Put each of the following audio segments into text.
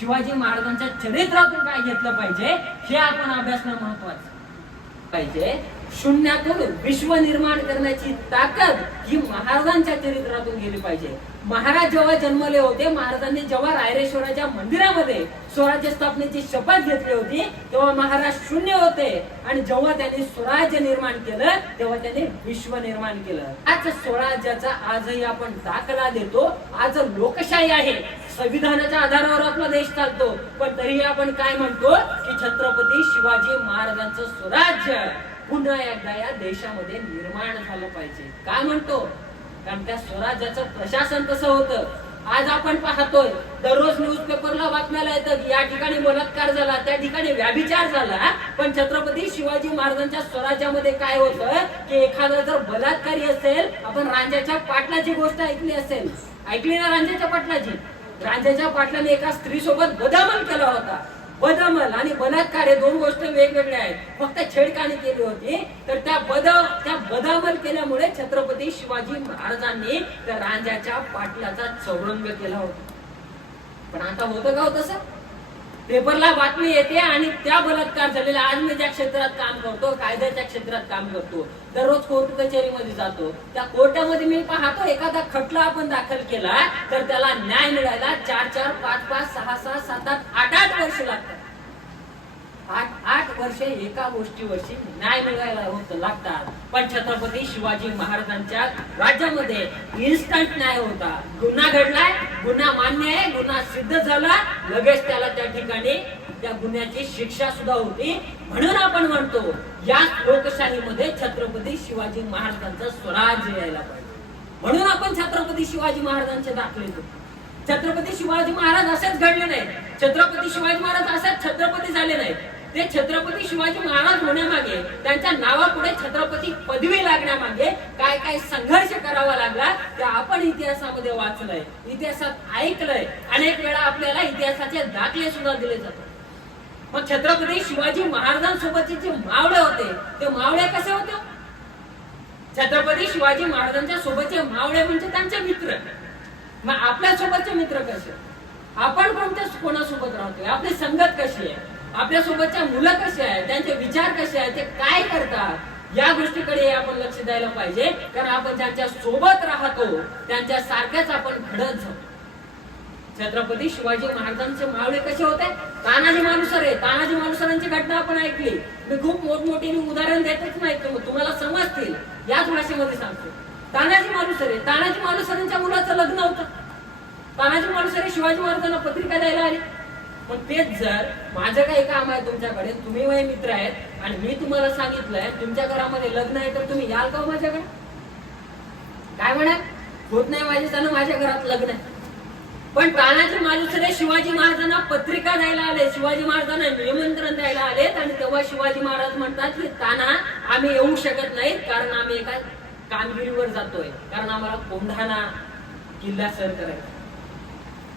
शिवाजी महाराजांच्या चरित्रातून काय घेतलं पाहिजे हे आपण अभ्यासणं महत्वाचं. पाहिजे. शून्यातून विश्व निर्माण करण्याची ताकद ही महाराजांच्या चरित्रातून गेली पाहिजे. महाराज जेव्हा जन्मले होते महाराजांनी जेव्हा रायरेश्वराच्या मंदिरामध्ये स्वराज्य स्थापनेची शपथ घेतली होती तेव्हा महाराज शून्य होते. आणि जेव्हा त्यांनी स्वराज्य निर्माण केलं तेव्हा त्यांनी विश्व निर्माण केलं. आज स्वराज्याचा आजही आपण दाखला देतो. आज लोकशाही आहे. संविधानाच्या आधारावर आपला देश चालतो. पण तरीही आपण काय म्हणतो? की छत्रपती शिवाजी महाराजांचं स्वराज्य पुन्हा एकदा या देशामध्ये निर्माण झालं पाहिजे. काय म्हणतो? कारण त्या स्वराज्याचं प्रशासन कसं होतं आज आपण पाहतोय दररोज न्यूजपेपरला बातम्याला येतं की या ठिकाणी बलात्कार झाला त्या ठिकाणी व्याभिचार झाला पण छत्रपती शिवाजी महाराजांच्या स्वराज्यामध्ये काय होतं की एखादा जर बलात्कारी असेल आपण रांजाच्या पाटलाची गोष्ट ऐकली असेल. ऐकली ना रांजाच्या पाटलाची? रांजाच्या पाटलाने एका स्त्री सोबत बदामन केला होता. बदमल आणि बलात्कार हे दोन गोष्ट वेगवेगळ्या आहेत. फक्त छेडखानी केली होती तर त्या बद त्या बदामल केल्यामुळे छत्रपती शिवाजी महाराजांनी त्या रांजाच्या पाटलाचा चौरंग केला होता. पण आता होतं का हो पेपरला बातमी येते आणि त्या बलात्कार झालेला आज मी ज्या क्षेत्रात काम करतो कायद्याच्या क्षेत्रात काम करतो दररोज कोर्ट कचेरीमध्ये जातो त्या कोर्टामध्ये मी पाहतो एखादा खटला आपण दाखल केला तर त्याला न्याय मिळायला चार चार पाच पाच सहा सहा सात आठ आठ आठ वर्ष लागतात. आठ आठ वर्षे एका गोष्टीवरची न्याय मिळवायला होत लागतात. पण छत्रपती शिवाजी महाराजांच्या राज्यामध्ये इन्स्टंट न्याय होता. गुन्हा घडलाय गुन्हा मान्य आहे गुन्हा सिद्ध झाला लगेच त्याला त्या ठिकाणी त्या गुन्ह्याची शिक्षा सुद्धा होती. म्हणून आपण म्हणतो या लोकशाहीमध्ये छत्रपती शिवाजी महाराजांचं स्वराज्य यायला पाहिजे. म्हणून आपण छत्रपती शिवाजी महाराजांचे दाखले देतो छत्रपती शिवाजी महाराज असेच घडले नाही छत्रपती शिवाजी महाराज असेच छत्रपती झाले नाही ते छत्रपती शिवाजी महाराज होण्यामागे त्यांच्या नावापुढे छत्रपती पदवी लागण्यामागे काय काय संघर्ष करावा लागला ते आपण इतिहासामध्ये वाचलंय. इतिहासात ऐकलंय. अनेक वेळा आपल्याला इतिहासाचे दाखले सुद्धा दिले जातात. मग छत्रपती शिवाजी महाराजांसोबतचे जे मावळे होते ते मावळे कसे होते? छत्रपती शिवाजी महाराजांच्या सोबतचे मावळे म्हणजे त्यांचे मित्र. मग आपल्या सोबतचे मित्र कसे? आपण कोणत्या कोणासोबत राहतोय? आपली संगत कशी आहे? आपल्या सोबतच्या मुलं कशी आहेत त्यांचे विचार कसे आहेत ते काय करतात या गोष्टीकडे आपण लक्ष द्यायला पाहिजे. कारण आपण ज्यांच्या सोबत राहतो त्यांच्या सारख्याच आपण घडत जाऊ. छत्रपती शिवाजी महाराजांचे मावळे कसे होते? तानाजी मालुसरे तानाजी मानुसरांची घटना आपण ऐकली. मी खूप मोठमोठी उदाहरण देतच नाही तुम- तुम्हाला समजतील. याच भाषेमध्ये सांगतो. तानाजी मालुसरे तानाजी मानुसरांच्या मुलाचं लग्न होतं. तानाजी मालुसरे शिवाजी महाराजांना पत्रिका द्यायला आली. पण तेच जर माझं काही काम आहे तुमच्याकडे तुम्ही माझे मित्र आहेत आणि मी तुम्हाला सांगितलंय तुमच्या घरामध्ये लग्न आहे तर तुम्ही याल का हो माझ्याकडे? काय म्हणाल? होत नाही माझे सण माझ्या घरात लग्न आहे. पण तानाजी मालुसरे शिवाजी महाराजांना पत्रिका द्यायला आले. शिवाजी महाराजांना निमंत्रण द्यायला आलेत आणि तेव्हा शिवाजी महाराज म्हणतात की ताना आम्ही येऊ शकत नाहीत कारण आम्ही एका कामगिरीवर जातोय. कारण आम्हाला कोंढाणा किल्ला सर करायचा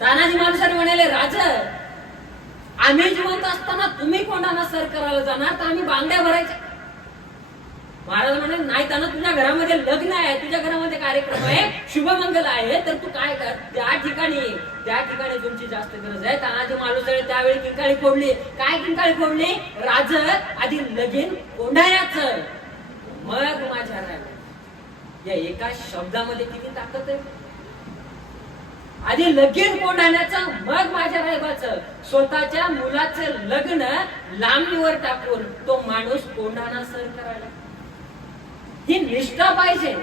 तानाजी मालुसरे म्हणाले राज आम्ही जिवंत असताना तुम्ही कोणाला सर करायला जाणार? तर आम्ही बांगड्या भरायच्या. महाराज म्हणे नाही त्यांना तुझ्या घरामध्ये लग्न आहे तुझ्या घरामध्ये कार्यक्रम आहे शुभमंगल आहे तर तू काय कर? त्या ठिकाणी त्या ठिकाणी तुमची जास्त गरज आहे. तानाजी मालुसरे त्यावेळी किंकाळी फोडली. काय किंकाळी फोडली? राज आधी लगीन कोंढायाच. मग माझ्या या एका शब्दामध्ये किती ताकद आहे? आधी लगीन कोंढाण्याचं मग माझ्या रायबाचं स्वतःच्या मुलाचं लग्न लांबणीवर टाकून तो माणूस कोंढाणा सर करायला. ही निष्ठा पाहिजे.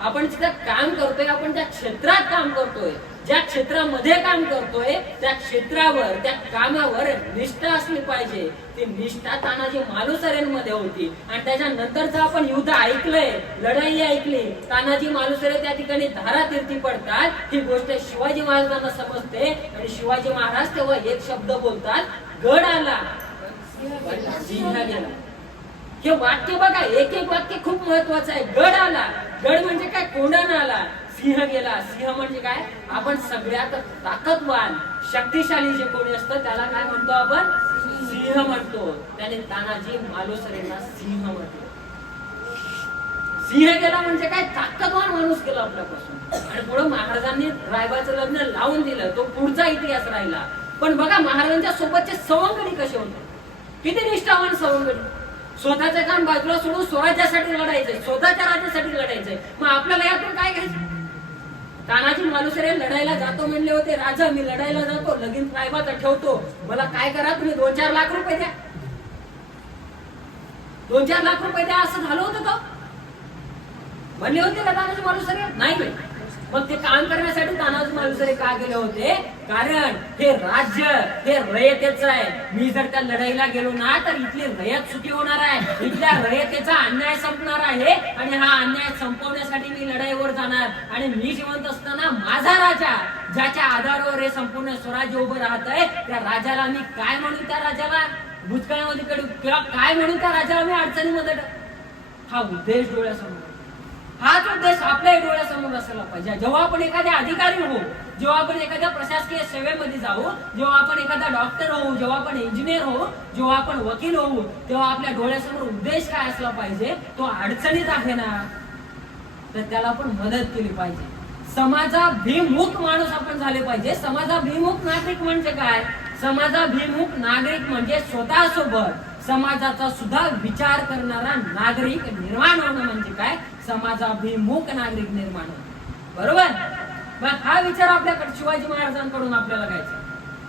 आपण तिथं काम करतोय आपण त्या क्षेत्रात काम करतोय. ज्या क्षेत्रामध्ये काम करतोय त्या क्षेत्रावर त्या कामावर निष्ठा असली पाहिजे. ती निष्ठा तानाजी मालुसरेंमध्ये होती. आणि त्याच्यानंतरच आपण युद्ध ऐकलंय लढाई ऐकली. तानाजी मालुसरे त्या ठिकाणी धारातीर्थी पडतात. ही गोष्ट शिवाजी महाराजांना समजते. आणि शिवाजी महाराज तेव्हा एक शब्द बोलतात गड आला. गेला हे वाक्य बघा एक एक वाक्य खूप महत्वाचं आहे. गड आला. गड म्हणजे काय? कोंडाणा आला. सिंह गेला. सिंह म्हणजे काय? आपण सगळ्यात ताकदवान शक्तिशाली जे कोणी असतं त्याला काय म्हणतो आपण? सिंह म्हणतो. त्याने तानाजी मालुसरेंना सिंह म्हटलं. सिंह गेला म्हणजे काय? ताकदवान माणूस गेला आपल्यापासून. आणि पुढे महाराजांनी रायबाचं लग्न लावून दिलं. तो पुढचा इतिहास राहिला. पण बघा महाराजांच्या सोबतचे सवंगडी कसे होते? किती निष्ठावान सवंगडी. स्वतःचं काम बाजूला सोडून स्वराज्यासाठी लढायचंय स्वतःच्या राज्यासाठी लढायचंय मग आपल्याला यातून काय घ्यायचं? तानाजी मालुसरे लढायला जातो म्हणले होते. राजा मी लढायला जातो. लगीन साहेबात ठेवतो. मला काय करा तुम्ही? दोन चार लाख रुपये द्या. दोन चार लाख रुपये द्या असं झालं होतं का? म्हणले होते का तानाजी मालुसरे नाही मग ते काम करण्यासाठी तानाजी मालुसरे का गेले होते? कारण हे राज्य हे रयतेच आहे. मी जर त्या लढाईला गेलो ना तर इथली रयत सुखी होणार आहे. इथल्या रयतेचा अन्याय संपणार आहे आणि हा अन्याय संपवण्यासाठी मी लढाईवर जाणार. आणि मी जिवंत असताना माझा राजा ज्याच्या आधारावर हे संपूर्ण स्वराज्य उभं राहत आहे त्या राजाला मी काय म्हणू त्या राजाला? भूतकाळामध्ये कडू किंवा काय म्हणू त्या राजाला मी अडचणीमध्ये हा उद्देश डोळ्यासमोर. हाच उद्देश आपल्या डोळ्यासमोर असायला पाहिजे. जेव्हा आपण एखादे अधिकारी होऊ जेव्हा आपण एखाद्या प्रशासकीय सेवेमध्ये जाऊ जेव्हा आपण एखादा डॉक्टर होऊ जेव्हा आपण इंजिनियर होऊ जेव्हा आपण वकील होऊ तेव्हा आपल्या डोळ्यासमोर उद्देश काय असला पाहिजे तो अडचणीत आहे ना? तर त्याला आपण मदत केली पाहिजे. समाजाभिमुख माणूस आपण झाले पाहिजे. समाजाभिमुख नागरिक म्हणजे काय? समाजाभिमुख नागरिक म्हणजे स्वतःसोबत समाजाचा सुद्धा विचार करणारा नागरिक निर्माण होणं म्हणजे काय? समाजाभिमुख नागरिक निर्माण बरोबर? मग हा विचार आपल्याकडे शिवाजी महाराजांकडून आपल्याला घ्यायचा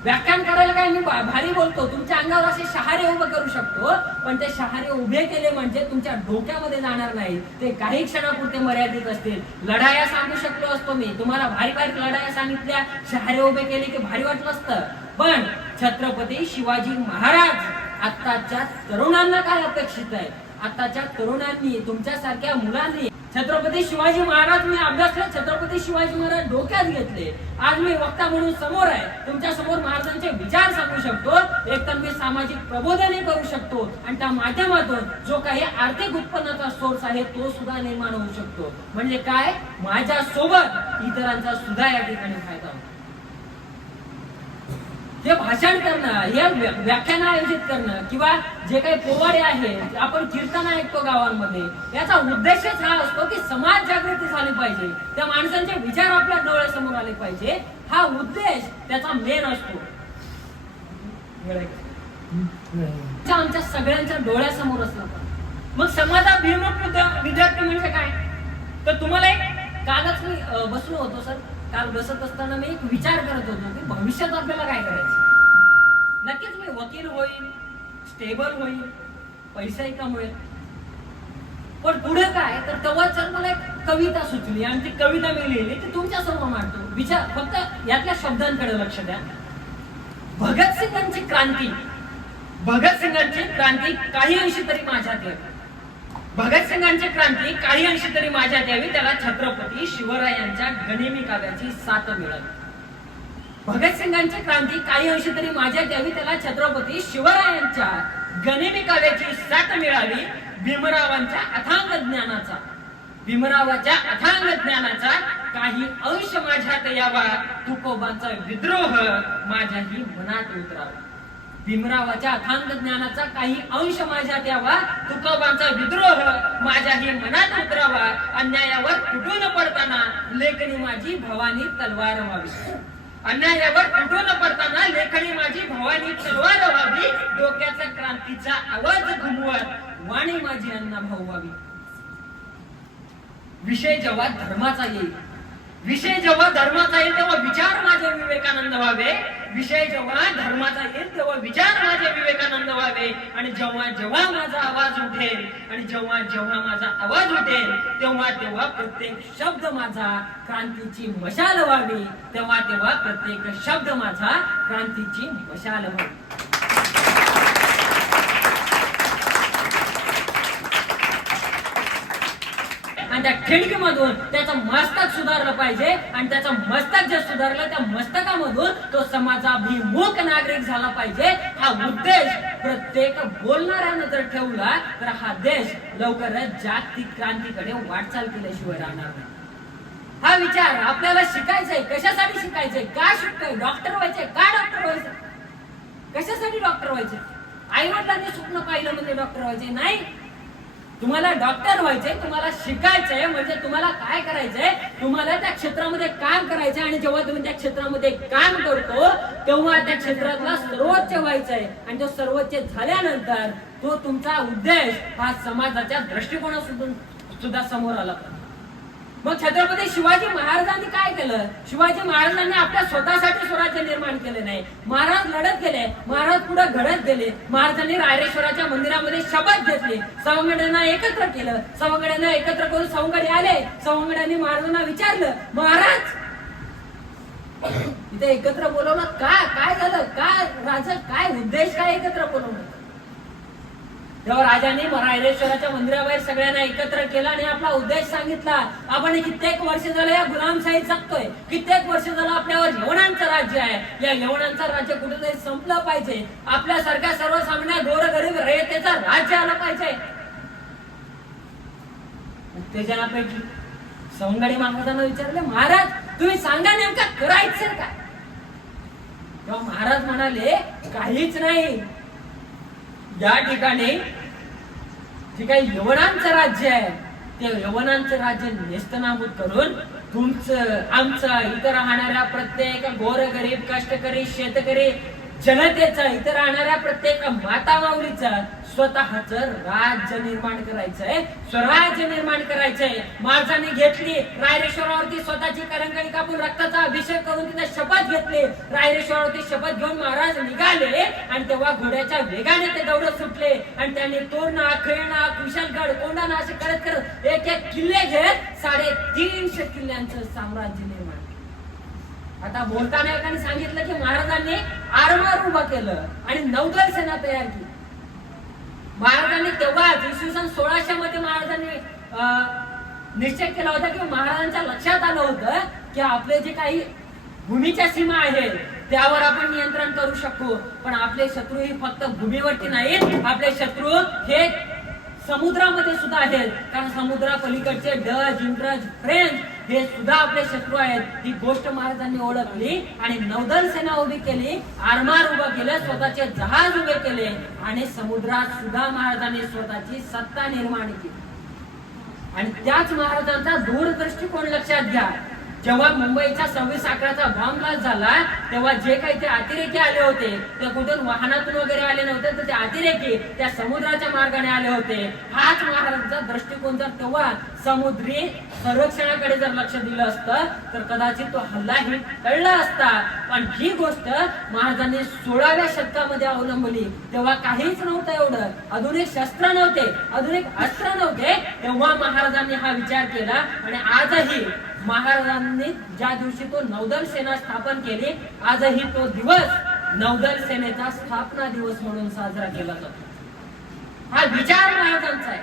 व्याख्यान करायला काय मी भारी बोलतो. तुमच्या अंगावर असे शहारे उभे करू शकतो पण ते शहारे उभे केले म्हणजे तुमच्या डोक्यामध्ये जाणार नाही. ते काही क्षणापुरते मर्यादित असतील. लढाया सांगू शकलो असतो मी. तुम्हाला भारी भारी लढाया सांगितल्या शहारे उभे केले की भारी वाटलं असतं. पण छत्रपती शिवाजी महाराज आत्ताच्या तरुणांना काय अपेक्षित आहे? आताच्या तरुणांनी तुमच्यासारख्या मुलांनी छत्रपती शिवाजी महाराज मी अभ्यासला छत्रपती शिवाजी महाराज डोक्यात घेतले. आज मी वक्ता म्हणून समोर आहे. तुमच्यासमोर महाराजांचे विचार सांगू शकतो. एक तर मी सामाजिक प्रबोधनही करू शकतो. आणि त्या माध्यमातून जो काही आर्थिक उत्पन्नाचा सोर्स आहे तो सुद्धा निर्माण होऊ शकतो. म्हणजे काय? माझ्या सोबत इतरांचा सुद्धा या ठिकाणी फायदा होतो. हे भाषण करणं हे व्या- व्याख्यान आयोजित करणं किंवा जे काही पोवाडे आहेत आपण कीर्तन ऐकतो गावांमध्ये याचा उद्देशच हा असतो की समाज जागृती झाली पाहिजे. त्या माणसांचे विचार आपल्या डोळ्यासमोर आले पाहिजे. हा उद्देश त्याचा मेन असतो. आमच्या सगळ्यांच्या डोळ्यासमोर असला मग समाजाभिमुख विद्या- विद्यार्थी म्हणजे काय? तर तुम्हाला एक कालच मी बसलो होतो सर. काल बसत असताना मी एक विचार करत होतो की भविष्यात आपल्याला काय करायचं? नक्कीच मी वकील होईल स्टेबल होईल पैसाही कमवेल पण पुढे काय? तर तेव्हा जर मला एक कविता सुचली. आणि ती कविता मी लिहिली ती तुमच्यासमोर मांडतो. विचार फक्त यातल्या शब्दांकडे लक्ष द्या. भगतसिंगांची क्रांती. भगतसिंगांची क्रांती काही अंशी तरी माझ्यात येते. भगतसिंगांची क्रांती काही अंशी तरी माझ्या द्यावी त्याला छत्रपती शिवरायांच्या गनिमी काव्याची साथ मिळाली भगतसिंगांची क्रांती काही अंशी तरी माझ्या द्यावी त्याला छत्रपती शिवरायांच्या गनिमी काव्याची साथ मिळाली भीमरावांच्या अथांग ज्ञानाचा. भीमरावाच्या अथांग ज्ञानाचा काही अंश माझ्यात यावा तुकोबांचा विद्रोह माझ्याही मनात उतरावा. भीमरावाच्या अथांग ज्ञानाचा काही अंश माझ्यात यावा तुकोबांचा विद्रोह माझ्याही मनात उतरावा. अन्यायावर तुटून पडताना लेखणी माझी भवानी तलवार व्हावी. अन्यायावर तुटून पडताना लेखणी माझी भवानी तलवार व्हावी. डोक्याचा क्रांतीचा आवाज घुमवत वाणी माझी अण्णा भाऊ व्हावी. विषय जेव्हा धर्माचा येईल विषय जेव्हा धर्माचा येईल तेव्हा विचार माझे विवेकानंद व्हावे. विषय जेव्हा धर्माचा येईल तेव्हा विचार माझे विवेकानंद व्हावे. आणि जेव्हा जेव्हा माझा आवाज उठेल आणि जेव्हा जेव्हा माझा आवाज उठेल तेव्हा तेव्हा प्रत्येक शब्द माझा क्रांतीची मशाल व्हावी. तेव्हा तेव्हा प्रत्येक शब्द माझा क्रांतीची मशाल व्हावी. त्या खिडकीमधून त्याचं मस्तक सुधारलं पाहिजे आणि त्याचं मस्तक जे सुधारलं त्या मस्तकामधून तो समाजाभिमुख नागरिक झाला पाहिजे. हा उद्देश प्रत्येक बोलणाऱ्यानं जर ठेवला तर हा देश लवकरच जागतिक क्रांतीकडे वाटचाल केल्याशिवाय राहणार नाही. हा विचार आपल्याला शिकायचंय कशासाठी शिकायचंय का शिकतोय डॉक्टर व्हायचंय का डॉक्टर व्हायचं कशासाठी डॉक्टर व्हायचे आई वडिलांनी स्वप्न पाहिलं म्हणजे डॉक्टर व्हायचे नाही. तुम्हाला डॉक्टर व्हायचंय तुम्हाला शिकायचंय म्हणजे तुम्हाला काय करायचंय तुम्हाला त्या क्षेत्रामध्ये काम करायचंय आणि जेव्हा तुम्ही त्या क्षेत्रामध्ये काम करतो तेव्हा त्या क्षेत्रातला सर्वोच्च व्हायचंय आणि तो सर्वोच्च झाल्यानंतर तो तुमचा उद्देश हा समाजाच्या दृष्टिकोनातून सुद्धा समोर आला पाहिजे. मग छत्रपती शिवाजी महाराजांनी काय केलं? शिवाजी महाराजांनी आपल्या स्वतःसाठी स्वराज्य निर्माण केले नाही. महाराज लढत गेले महाराज पुढे घडत गेले. महाराजांनी रायरेश्वराच्या मंदिरामध्ये शपथ घेतली. सवंगड्यांना एकत्र केलं. सवंगड्यांना एकत्र करून सवंगडे आले. सवंगड्यांनी महाराजांना विचारलं महाराज इथे एकत्र बोलवलं? का? काय झालं? काय राजा काय उद्देश काय एकत्र बोलवलं? तेव्हा राजांनी रायरेश्वराच्या मंदिराबाहेर सगळ्यांना एकत्र केलं आणि आपला उद्देश सांगितला आपण कित्येक वर्ष झालं या गुलामशाही जगतोय. कित्येक वर्ष झालं आपल्यावर यवनांचं राज्य आहे. या यवनांचं राज्य कुठेतरी संपलं पाहिजे. आपल्यासारख्या सर्वसामान्य गोरगरीब रयतेचं राज्य आलं पाहिजे. उत्तेजनापैकी सवंगडी महाराजांना विचारले महाराज तुम्ही सांगा नेमका करायचं काय तेव्हा महाराज म्हणाले काहीच नाही. या ठिकाणी ठिकाणी यवनांचं राज्य आहे. ते यवनांचं राज्य नेस्तनाबूत करून तुमचं आमचं इथं राहणाऱ्या प्रत्येक गोरगरीब कष्टकरी शेतकरी जनतेचा इथं राहणाऱ्या प्रत्येक माता माऊलीचा स्वतःच राज्य निर्माण करायचंय. स्वराज्य निर्माण करायचंय. माणसाने घेतली रायरेश्वरावरती स्वतःची करंगळी कापून रक्ताचा अभिषेक करून तिने शपथ घेतली. रायरेश्वरावरती शपथ घेऊन महाराज निघाले आणि तेव्हा घोड्याच्या वेगाने ते दौडत सुटले. आणि त्यांनी तोरणा खेळणा कुशलगड कोंडाणा असे करत करत एक एक किल्ले घेत साडेतीनशे किल्ल्यांचं साम्राज्य निर्माण केलं. आता बोलताना एकाने सांगितलं की महाराजांनी आरमार उभं केलं आणि नौदल सेना तयार केली. महाराजांनी तेव्हाच इसवी सन सोळाशे मध्ये महाराजांनी निश्चय केला होता की महाराजांच्या लक्षात आलं होतं की आपले जे काही भूमीच्या सीमा आहेत त्यावर आपण नियंत्रण करू शकतो. पण आपले शत्रू ही फक्त भूमीवरती नाहीत आपले शत्रू हे समुद्रामध्ये सुद्धा आहेत. कारण समुद्रा पलीकडचे डच इंग्रज फ्रेंच हे सुद्धा आपले शत्रू आहेत. ही गोष्ट महाराजांनी ओळखली आणि नौदल सेना उभी केली आरमार उभं केलं स्वतःचे जहाज उभे केले आणि समुद्रात सुद्धा महाराजांनी स्वतःची सत्ता निर्माण केली. आणि त्याच महाराजांचा दूरदृष्टिकोन लक्षात घ्या. जेव्हा मुंबईचा सव्वीस अकराचा बॉम्ब ब्लास्ट झाला तेव्हा जे काही ते अतिरेकी आले होते ते कुठून वाहनातून वगैरे आले नव्हते तर ते अतिरेकी त्या समुद्राच्या मार्गाने आले होते. हाच महाराजांचा दृष्टिकोन जर तेव्हा समुद्री संरक्षणाकडे जर लक्ष दिलं असतं तर कदाचित तो हल्लाही कळला असता. पण ही गोष्ट महाराजांनी सोळाव्या शतकामध्ये अवलंबली. तेव्हा काहीच नव्हतं एवढं. आधुनिक शस्त्र नव्हते आधुनिक अस्त्र नव्हते तेव्हा महाराजांनी हा विचार केला. आणि आजही महाराजांनी ज्या दिवशी तो नौदल सेना स्थापन केली आजही तो दिवस नौदल सेनेचा स्थापना दिवस म्हणून साजरा केला जातो. हा विचार महाराजांचा आहे.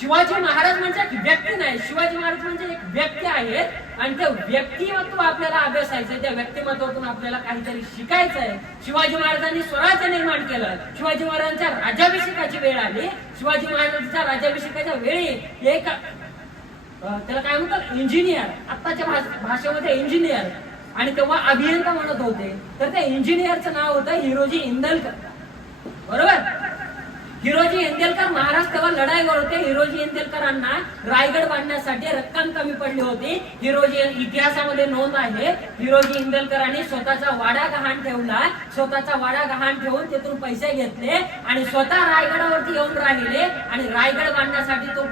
शिवाजी महाराज म्हणजे एक व्यक्ती नाही. शिवाजी महाराज म्हणजे एक व्यक्ती आहेत आणि ते व्यक्तिमत्व आपल्याला अभ्यासायचंय. त्या व्यक्तिमत्वातून आपल्याला काहीतरी शिकायचं आहे शिवाजी महाराजांनी स्वराज्य निर्माण केलं. शिवाजी महाराजांच्या राज्याभिषेकाची वेळ आली. शिवाजी महाराजांच्या राज्याभिषेकाच्या वेळी एक त्याला काय म्हणतात? इंजिनियर आत्ताच्या भाषेमध्ये इंजिनियर आणि तेव्हा अभियंता म्हणत होते. तर त्या इंजिनियरचं नाव होतं हिरोजी इंदलकर. बरोबर? हिरोजी इंदेलकर महाराज तेव्हा लढाईवर होते. हिरोजी इंदेलकरांना रायगड बांधण्यासाठी रक्कम कमी पडली होती. हिरोजी इतिहासामध्ये नोंद आहे. हिरोजी इंदलकरांनी स्वतःचा वाडा गहाण ठेवला. स्वतःचा वाडा गहाण ठेवून तिथून पैसे घेतले आणि स्वतः रायगडावरती येऊन राहिले आणि रायगड बांधण्यासाठी तो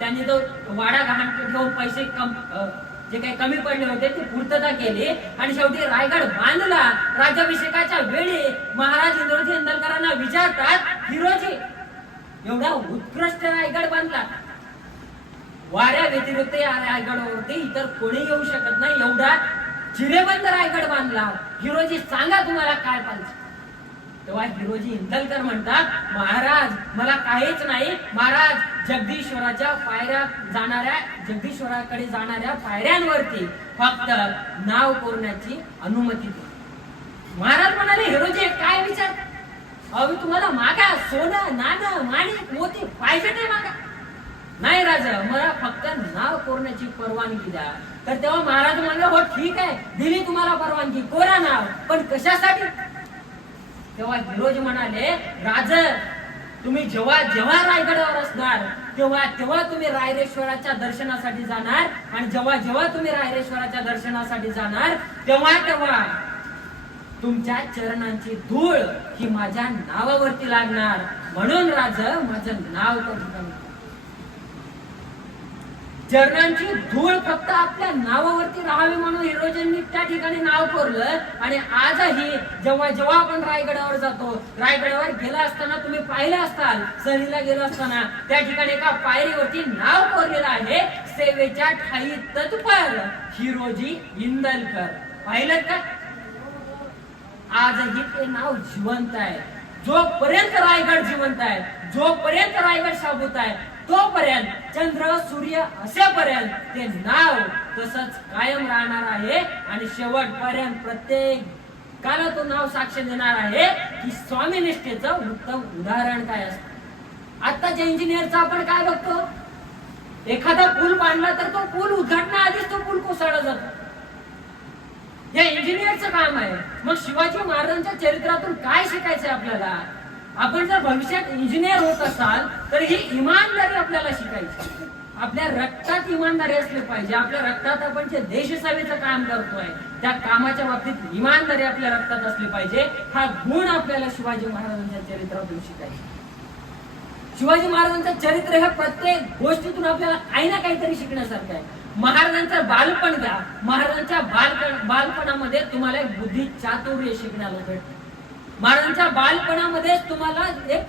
त्यांनी तो वाडा गहाण ठेवून पैसे कम जे काही कमी पडले होते ते पूर्तता केली. आणि शेवटी रायगड बांधला. राज्याभिषेकाच्या वेळी महाराज इंद्रजी इंदलकरांना विचारतात हिरोजी एवढा उत्कृष्ट रायगड बांधला. वाऱ्या व्यतिरिक्त या रायगडावरती इतर कोणी येऊ शकत नाही. एवढा चिरेबंद रायगड बांधला. हिरोजी सांगा तुम्हाला काय पाहिजे? तेव्हा हिरोजी इंदलकर म्हणतात महाराज मला काहीच नाही. महाराज जगदीश्वराच्या पायऱ्या जाणाऱ्या जगदीश्वराकडे जाणाऱ्या पायऱ्यांवरती फक्त नाव कोरण्याची अनुमती द्या. महाराज म्हणाले हिरोजी काय विचार? अहो तुम्हाला मागा सोनं नाणं माणिक मोती पाहिजे ते मागा. नाही राजा मला फक्त नाव कोरण्याची परवानगी द्या. तर तेव्हा महाराज म्हणले हो ठीक आहे. दिली तुम्हाला परवानगी. कोरा नाव. पण कशासाठी? तेव्हा हिरोज म्हणाले राज तुम्ही जेव्हा जेव्हा रायगडावर असणार तेव्हा तेव्हा तुम्ही रायरेश्वराच्या दर्शनासाठी जाणार आणि जेव्हा जेव्हा तुम्ही रायरेश्वराच्या दर्शनासाठी जाणार तेव्हा तेव्हा तुमच्या चरणांची धूळ ही माझ्या नावावरती लागणार. म्हणून राज माझं नाव त्या जर्नांची धूळ फक्त आपल्या नावावरती राहावी म्हणून हिरोजींनी त्या ठिकाणी नाव कोरलं. आणि आजही जेव्हा जेव्हा आपण रायगडावर जातो रायगडावर गेला असताना तुम्ही पाहिलं असताल सहलीला गेलो असताना त्या ठिकाणी एका पायरीवरती नाव कोरलेलं आहे सेवेच्या ठाई तत्पर हिरोजी इंदलकर. पाहिलं का? आजही ते नाव जिवंत आहे. जोपर्यंत रायगड जिवंत आहे जोपर्यंत रायगड साबूत आहे तोपर्यंत चंद्र सूर्य असेपर्यंत ते नाव तसंच कायम राहणार आहे. आणि शेवटपर्यंत प्रत्येक काला तो नाव साक्ष देणार आहे की स्वामी निष्ठेचं उत्तम उदाहरण काय असत? आताच्या इंजिनियरचं आपण काय बघतो? एखादा पूल बांधला तर तो पूल उद्घाटनाआधीच तो पूल कोसळला जातो. हे इंजिनियरचं काम आहे. मग शिवाजी महाराजांच्या चरित्रातून काय शिकायचंय आपल्याला? आपण जर भविष्यात इंजिनियर होत असाल तर ही इमानदारी आपल्याला शिकायची आपल्या रक्तात इमानदारी असली पाहिजे. आपल्या रक्तात आपण जे देशसेवेचं काम करतोय त्या कामाच्या बाबतीत इमानदारी आपल्या रक्तात असली पाहिजे. हा गुण आपल्याला शिवाजी महाराजांच्या चरित्रातून शिकायचे शिवाजी महाराजांचं चरित्र हे प्रत्येक गोष्टीतून आपल्याला काही ना काहीतरी शिकण्यासारखं आहे. महाराजांचं बालपण घ्या. महाराजांच्या बालपण बालपणामध्ये तुम्हाला एक बुद्धी चातुर्य शिकण्याला भेटतं. महाराजांच्या बालपणामध्येच तुम्हाला एक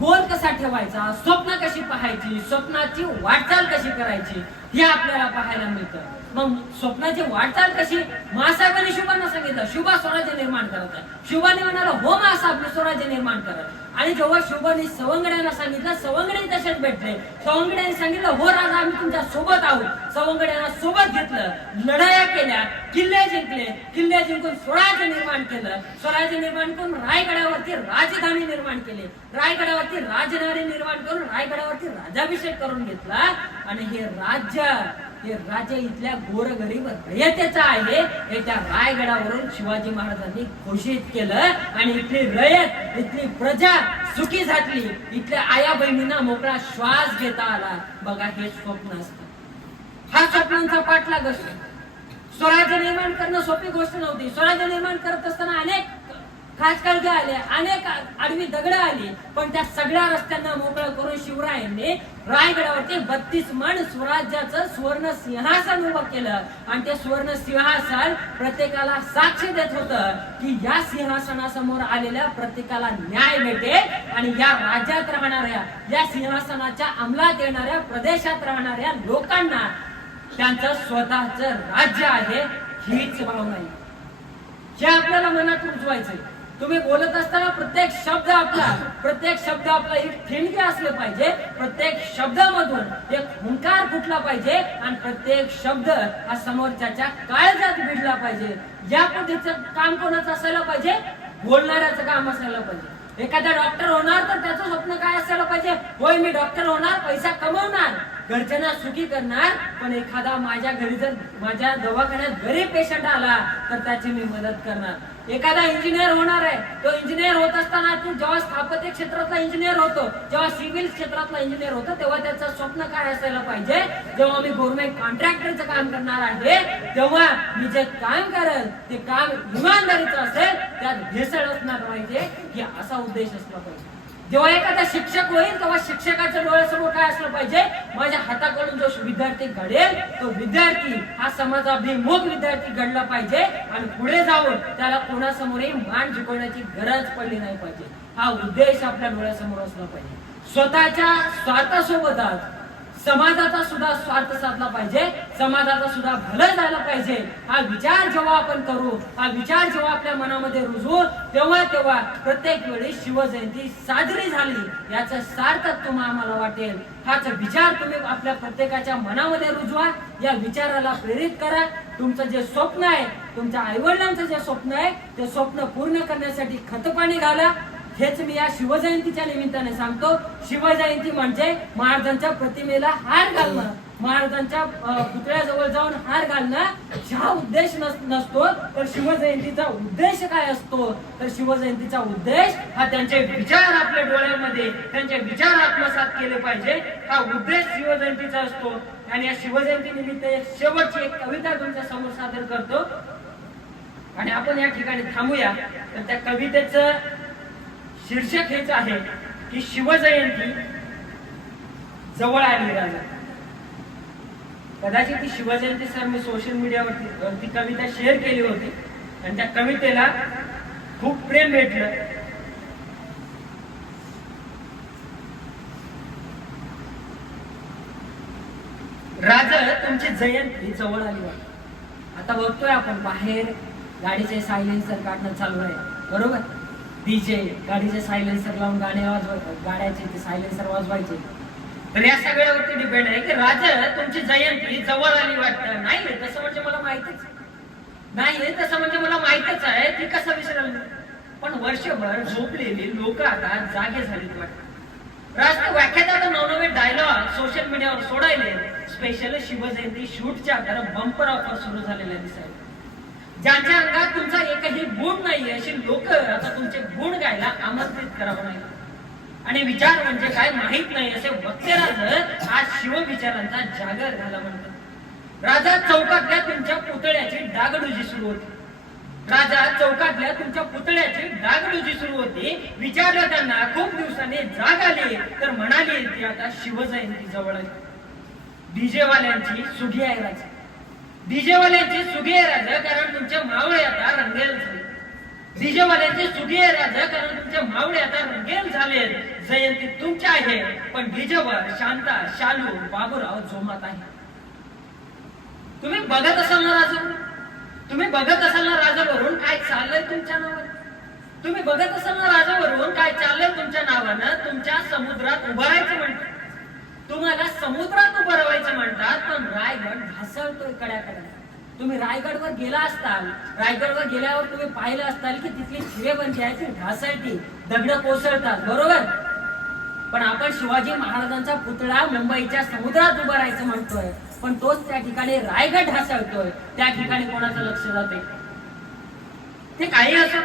गोल कसा ठेवायचा? स्वप्न कशी पाहायची? स्वप्नाची वाटचाल कशी करायची? हे आपल्याला पाहायला मिळतं. मग स्वप्नाची वाटचाल कशी महासाहेबांनी शुभांना सांगितलं शुभा स्वराज्य निर्माण करत आहे. शुभाने म्हणाला हो महासाहेब मी स्वराज्य निर्माण करत आणि जेव्हा शुभाने सवंगड्यांना सांगितलं सवंगडे तसेच भेटले. सवंगड्यांनी सांगितलं हो राजा आम्ही तुमच्यासोबत आहोत. सवंगड्यांना सोबत घेतलं लढाया केल्या किल्ले जिंकले. किल्ले जिंकून स्वराज्य निर्माण केलं. स्वराज्य निर्माण करून रायगडावरती राजधानी निर्माण केली. रायगडावरती राजधानी निर्माण करून रायगडावरती राजाभिषेक करून घेतला. आणि हे राज्य हे राज्य इथल्या गोरगरीब रयतेच आहे. हे त्या रायगडावरून शिवाजी महाराजांनी घोषित केलं आणि इथली रयत इथली प्रजा सुखी झाटली इथल्या आया बहिणींना मोकळा श्वास घेता आला. बघा हे स्वप्न असत. हा स्वप्नांचा पाठलाग असतो. स्वराज्य निर्माण करणं सोपी गोष्ट नव्हती. स्वराज्य निर्माण करत असताना अनेक खाचकळगे आले अनेक आडवी दगड आली पण त्या सगळ्या रस्त्यांना मोकळं करून शिवरायांनी रायगडावरती बत्तीस मन स्वराज्याचं सुवर्ण सिंहासन उभं केलं. आणि ते सुवर्ण सिंहासन प्रत्येकाला साक्ष देत होत की या सिंहासनासमोर आलेल्या प्रत्येकाला न्याय भेटेल आणि या राज्यात राहणाऱ्या या सिंहासनाच्या अंमलात येणाऱ्या प्रदेशात राहणाऱ्या लोकांना त्यांचं स्वतःच राज्य आहे हीच भावना आहे. हे आपल्याला मनात रुजवायचंय तुम्ही बोलत असताना प्रत्येक शब्द आपला प्रत्येक शब्द आपला एक ठिणके असले पाहिजे. प्रत्येक शब्दामधून एक हुंकार फुटला पाहिजे आणि प्रत्येक शब्द हा समोरच्याच्या काळजात भिडला पाहिजे. या पद्धतीचं काम कोणाचं असायला पाहिजे? बोलणाऱ्याचं काम असायला पाहिजे. एखादा डॉक्टर होणार तर त्याचं स्वप्न काय असायला पाहिजे? होय मी डॉक्टर होणार पैसा कमवणार घरच्यांना सुखी करणार पण एखादा माझ्या घरी जर माझ्या दवाखान्यात गरीब पेशंट आला तर त्याची मी मदत करणार. एखादा इंजिनियर होणार आहे. तो इंजिनियर होत असताना तो जेव्हा स्थापत्य क्षेत्रातला इंजिनियर होतो जेव्हा सिव्हिल क्षेत्रातला इंजिनियर होतो तेव्हा त्याचं स्वप्न काय असायला पाहिजे? जेव्हा मी गव्हर्नमेंट कॉन्ट्रॅक्टरचं काम करणार आहे तेव्हा मी जे काम करेल ते काम इमानदारीचं असेल त्यात भेसळ असणार पाहिजे हे असा उद्देश असला पाहिजे. जेव्हा एखादा शिक्षक होईल तेव्हा शिक्षकाच्या डोळ्यासमोर काय असलं पाहिजे? माझ्या हाताकडून जो विद्यार्थी घडेल तो विद्यार्थी हा समाजाभिमुख विद्यार्थी घडला पाहिजे आणि पुढे जाऊन त्याला कोणासमोरही मान झुकवण्याची गरज पडली नाही पाहिजे. हा उद्देश आपल्या डोळ्यासमोर असला पाहिजे. स्वतःच्या स्वार्थासोबतच समाजाचा सुद्धा स्वार्थ साधला पाहिजे समाजाचा सुद्धा भलं झालं पाहिजे. हा विचार जेव्हा आपण करू हा विचार जेव्हा आपल्या मनामध्ये रुजवू तेव्हा तेव्हा प्रत्येक वेळी शिवजयंती साजरी झाली याचं सार्थक तुम्हाला आम्हाला वाटेल. हाच विचार तुम्ही आपल्या प्रत्येकाच्या मनामध्ये रुजवा या विचाराला प्रेरित करा. तुमचं जे स्वप्न आहे तुमच्या आईवडिलांचं जे स्वप्न आहे ते स्वप्न पूर्ण करण्यासाठी खतपाणी घाला. हेच मी या शिवजयंतीच्या निमित्ताने सांगतो. शिवजयंती म्हणजे महाराजांच्या प्रतिमेला हार घालणं. महाराजांच्या पुतळ्याजवळ जाऊन हार घालणं. हा उद्देश नसतो. तर शिवजयंतीचा उद्देश काय असतो? तर शिवजयंतीचा उद्देश हा त्यांचे विचार आपल्या डोळ्यामध्ये त्यांचे विचार आत्मसात केले पाहिजे. हा उद्देश शिवजयंतीचा असतो. आणि या शिवजयंती निमित्त एक शेवटची एक कविता तुमच्यासमोर सादर करतो. आणि आपण या ठिकाणी थांबूया. तर त्या कवितेचं शीर्षक हेच आहे की शिवजयंती जवळ आली राजा. कदाचित ती शिवजयंती सर मी सोशल मीडियावरती ती कविता शेअर केली होती. आणि त्या कवितेला खूप प्रेम भेटलं. राजा तुमची जयंती जवळ आली वाटत. आता बघतोय आपण बाहेर गाडीचे सायलेन्सर काढणं चालू आहे. बरोबर? डीजे गाडीचे सायलेन्सर लावून गाणे वाजवायचे गाड्याचे ते सायलेन्सर वाजवायचे. तर या सगळ्यावरती डिपेंड आहे की राजा तुमची जयंती जवळ आली वाटतं. नाही तसं म्हणजे मला माहितच नाही तसं म्हणजे मला माहितच आहे. ती कसं विसरल पण वर्षभर झोपलेली लोक आता जागे झालीत वाटत. राज व्याख्यात आता नवनवे डायलॉग सोशल मीडियावर सोडायले. स्पेशल शिवजयंती शूटच्या तर बंपर ऑफर सुरू झालेल्या दिसायला ज्यांच्या अंगात तुमचा एकही गुण नाहीये अशी लोक आता तुमचे गुण गायला आमंत्रित करावं नाही आणि विचार म्हणजे काय माहीत नाही असे वक्तेराज आज शिवविचारांचा जागर झाला म्हणतात. राजा चौकातल्या तुमच्या पुतळ्याची डागडुजी सुरू होती. राजा चौकातल्या तुमच्या पुतळ्याची डागडुजी सुरू होती. विचारलं त्यांना खूप दिवसांनी जाग आली. तर म्हणाली की आता शिवजयंती जवळ आली डीजेवाल्यांची सुगी आहे राजा. डीजेवाल्यांची सुगी राजा कारण तुमच्या मावळे आता रंगेल झाले. डीजेवाल्यांची सुगी राजा कारण तुमच्या मावळे आता रंगेल झाले. जयंती तुमच्या आहे पण डीजेवर शांता शालू बाबूराव जोमात आहे. तुम्ही बघत असाल ना राजा? तुम्ही बघत असाल ना राजावरून काय चाललंय तुमच्या नावावर? तुम्ही बघत असाल ना राजावरून काय चाललंय तुमच्या नावानं? तुमच्या समुद्रात उभारायचं राहायचं तुम्हाला समुद्रात उभं राहायचं म्हणतात पण रायगड ढासळतोय कड्याकडे तुम्ही रायगडवर गेला असताल रायगडवर गेल्यावर तुम्ही पाहिलं असताल की तिथली चिरेबंदी आहे ती ढासळती दगड कोसळतात बरोबर? पण आपण शिवाजी महाराजांचा पुतळा मुंबईच्या समुद्रात उभा राहायचं म्हणतोय पण तोच त्या ठिकाणी रायगड ढासळतोय त्या ठिकाणी कोणाचं लक्ष जाते ते काही असं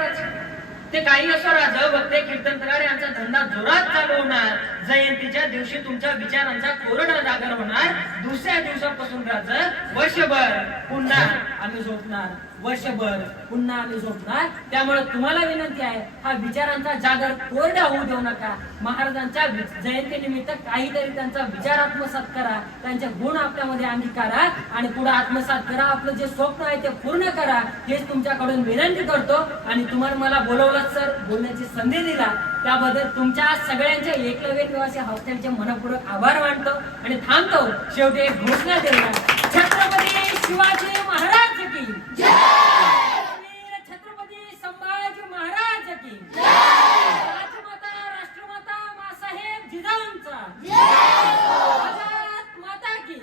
ते काही असो राजा भक्ते कीर्तनकार यांचा धंदा जोरात चालू होणार. जयंतीच्या दिवशी तुमच्या विचारांचा कोरडा जागर होणार. दुसऱ्या दिवसापासून राज वर्षभर पुन्हा आम्ही झोपणार. वर्षभर पुन्हा आम्ही झोपणार. त्यामुळे तुम्हाला विनंती आहे हा विचारांचा जागर कोरडा होऊ देऊ नका. महाराजांच्या जयंतीनिमित्त काहीतरी त्यांचा विचार आत्मसात करा. त्यांचे गुण आपल्यामध्ये अंगीकारा आणि पुढे आत्मसात करा. आपलं जे स्वप्न आहे ते पूर्ण करा. हेच तुमच्याकडून विनंती करतो आणि तुम्हाला मला बोलवलं सर बोलण्याची संधी दिला. त्याबद्दल तुमच्या सगळ्यांच्या एकलव्य निवासी हॉस्टेलचे मनपूर्वक आभार मानतो आणि थांबतो. शेवटी एक घोषणा देणार छत्रपती शिवाजी महाराज! वीर छत्रपती संभाजी महाराज की राजमाता राष्ट्रमाता मासाहेब जिजाऊंचा भारत माता की